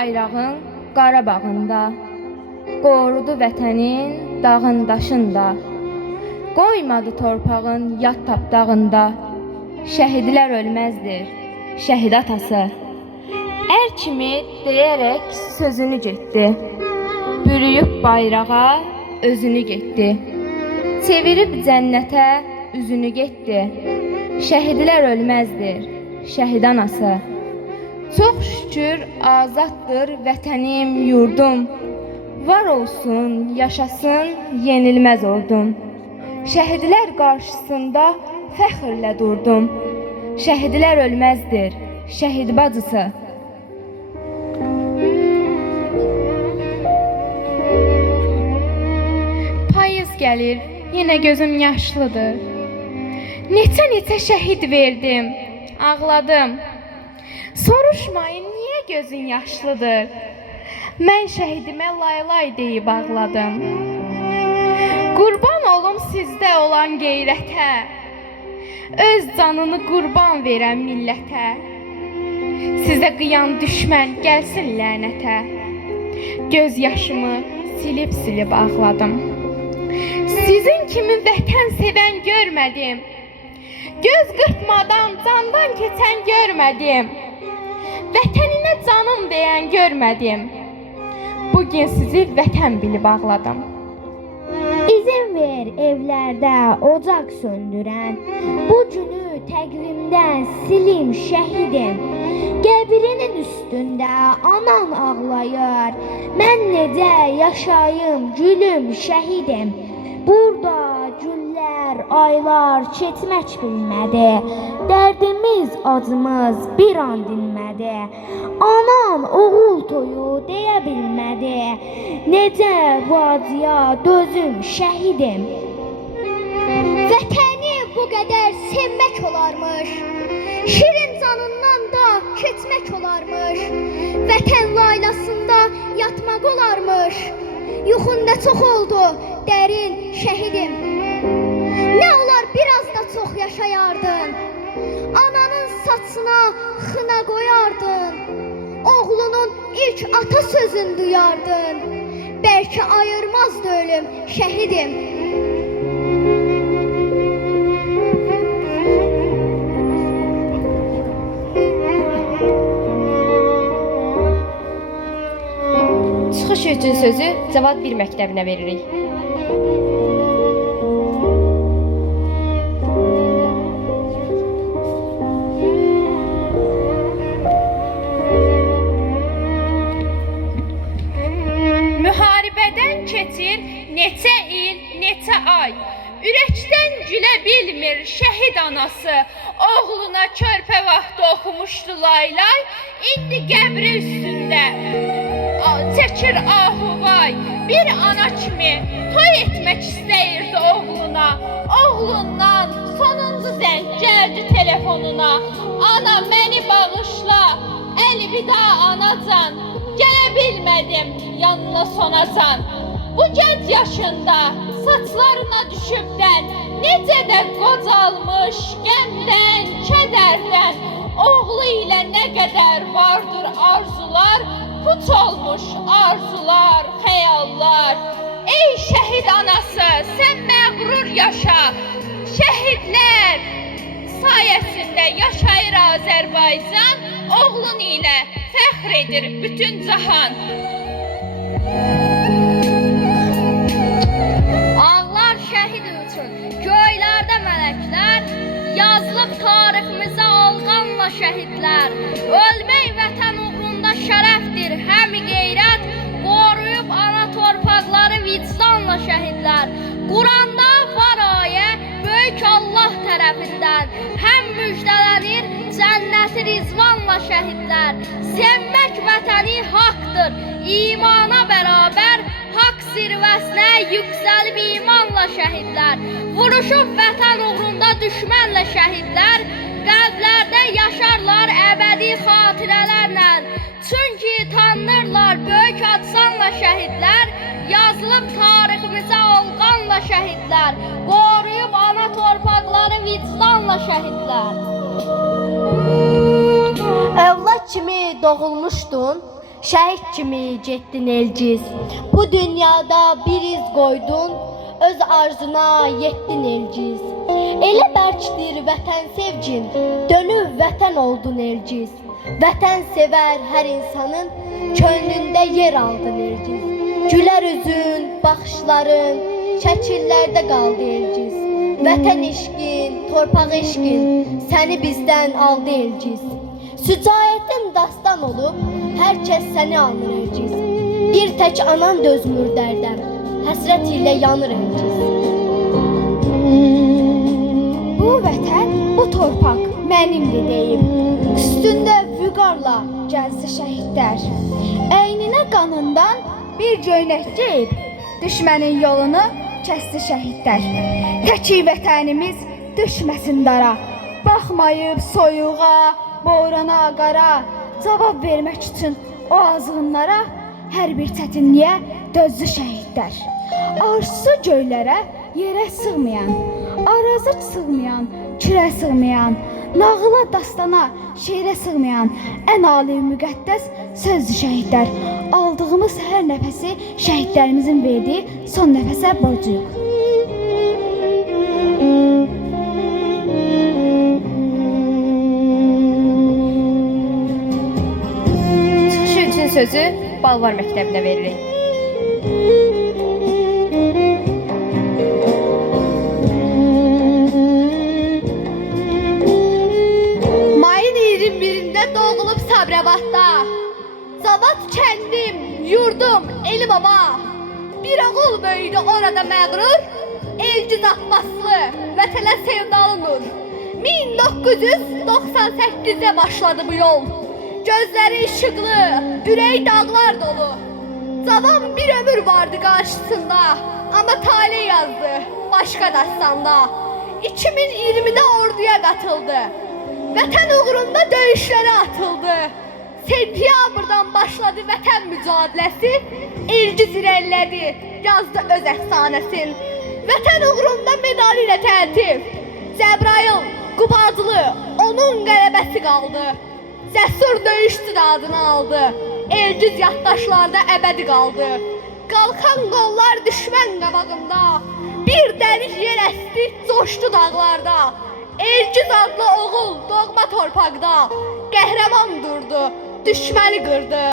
bayrağın Qarabağında, qorudu vətənin dağın daşında, qoymadı torpağın yad tapdağında. Şəhidlər ölməzdir, şəhid atası. Ər kimi deyərək sözünü getdi, bürüyüb bayrağa özünü getdi. Çevirib cənnətə üzünü getdi. Şəhidlər ölməzdir, şəhid anası. Çox şükür azaddır vətənim, yurdum. Var olsun, yaşasın yenilməz ordum. Şəhidlər qarşısında fəxrlə durdum. Şəhidlər ölməzdir, şəhid bacısı. Payız gəlir, yenə gözüm yaşlıdır. Neçə şəhid verdim, ağladım. Soruşmayın, niyə gözün yaşlıdır? Mən şəhidimə laylay deyib ağladım. Qurban olum sizdə olan qeyrətə, öz canını qurban verən millətə. Sizə qıyan düşmən gəlsin lənətə. Göz yaşımı silib ağladım. Sizin kimi vətən sevən görmədim. Göz qırpmadan candan keçən görmədim. Vətəninə canım deyən görmədim. Bugün sizi vətən bilib ağladım. İzin ver evlərdə ocaq söndürən, bu günü təqvimdən silim şəhidim. Qəbrinin üstündə anan ağlayır, mən necə yaşayım gülüm şəhidim. Burada günlər, aylar keçmək bilmədi, dərdimiz, acımız bir an dinmədi. Anan oğul toyu deyə bilmədi, necə bu acıya dözüm şəhidim. Vətəni bu qədər sevmək olarmış, şirin canından da keçmək olarmış. Vətən laylasında yatmaq olarmış, yuxunda çox oldu dərin şəhidim. Nə olar biraz da çox yaşayardın, ananın saçına xına qoyardın, oğlunun ilk ata sözünü duyardın. Bəlkə ayırmazdı ölüm şəhidim. Çıxış üçün sözü Cavad 1 məktəbinə veririk. Müharibədən keçir neçə il, neçə ay. Ürəkdən gülə bilmir şəhid anası. Oğluna körpə vaxtı oxumuşdu laylay. İndi qəbri üstündə çəkir ahuvay. Bir ana kimi toy etmək istəyirdi oğluna. Oğlundan sonuncu zəng gəldi telefonuna. Ana məni bağışla, əlvida anacan. Gələ bilmədim yanına sonacan. Bu gənc yaşında saçlarına düşübdən necə də qocalmış qəmdən, kədərdən. Oğlu ilə nə qədər vardır arzular, puç olmuş arzular, xəyallar. Ey şəhid anası, sən məğrur yaşa. Şəhidlər sayəsində yaşayır Azərbaycan. Oğlun ilə fəxr edir bütün cahan. Ağlar şəhid üçün göylərdə mələklər, yazılıb tariximizə alqanla şəhidlər. Ölmək vətən uğrunda şərəfdir, həm qeyrət, qoruyub ana torpaqları vicdanla şəhidlər. Quranda var ayə, böyük Allah tərəfindən, həm müjdələnir cənnəti rizvanla şəhidlər. Sevmək vətəni haqdır, imana bərabər, haqq zirvəsinə yüksəlib imanla şəhidlər. Vuruşub vətən uğrunda düşmənlə şəhidlər, qəlblərdə yaşarlar əbədi xatirələrlə. Çünki tanınırlar böyük adsanla şəhidlər, yazılıb tariximizə olqanla şəhidlər, qoruyub ana torpaqları vicdanla şəhidlər. Övlad kimi doğulmuşdun, Şəhid kimi getdin Elgiz. Bu dünyada bir iz qoydun, öz arzuna yetdin Elgiz. Elə bərkdir vətən sevgin, dönüb vətən oldun Elgiz. Vətən sevər hər insanın könlündə yer aldın Elgiz. Gülər üzün, baxışların şəkillərdə qaldı Elgiz. Vətən eşqin, torpaq eşqin səni bizdən aldı Elgiz. Sücaətin dastan olub, hər kəs səni anır Elgiz. Bir tək anan dözmür dərdəm, həsrət ilə yanır Elgiz. Bu vətən, bu torpaq mənimdir deyib. Üstündə vüqarla gəlsə şəhidlər. Əyninə qanından bir göynək geyib, düşmənin yolunu kəsdi şəhidlər. Təki vətənimiz düşməsin dara, baxmayıb soyuğa, boyrana, qara, cavab vermək üçün o azğınlara hər bir çətinliyə dözdü şəhidlər. Arzusu göylərə, yerə sığmayan, araza sığmayan, kürə sığmayan, nağıla, dastana, şeirə sığmayan ən ali müqəddəs sözdür şəhidlər. Aldığımız hər nəfəsi şəhidlərimizin verdiyi son nəfəsə borcuyuq. Çıxışı üçün sözü Balvar məktəbinə veririk. Mayın 21-də doğulub Sabirabadda. Zavat kəndim, yurdum, eli baba. Bir oğul böyüdü orada məğrur. Elgiz Abbaslı, vətənə sevdalı nur. 1998-də başladı bu yol. Gözləri işıqlı, ürək dağlar dolu. Cavan bir ömür vardı qarşısında, amma talih yazdı başqa dastanda. 2020-də orduya qatıldı. Vətən uğrunda döyüşlərə atıldı. Sentyabrdan başladı vətən mücadiləsi. Elgiz irəlilədi, yazdı öz əfsanəsin. Vətən uğrunda medal ilə təltif. Cəbrayıl, Qubadlı, onun qələbəsi qaldı. Cəsur döyüşçü də adını aldı. Elgiz yaddaşlarda əbədi qaldı. Qalxan qollar düşmən qabağında. Bir dəlik yer əsdi, coşdu dağlarda. Elgiz adlı oğul doğma torpaqda qəhrəman durdu, düşməni qırdı.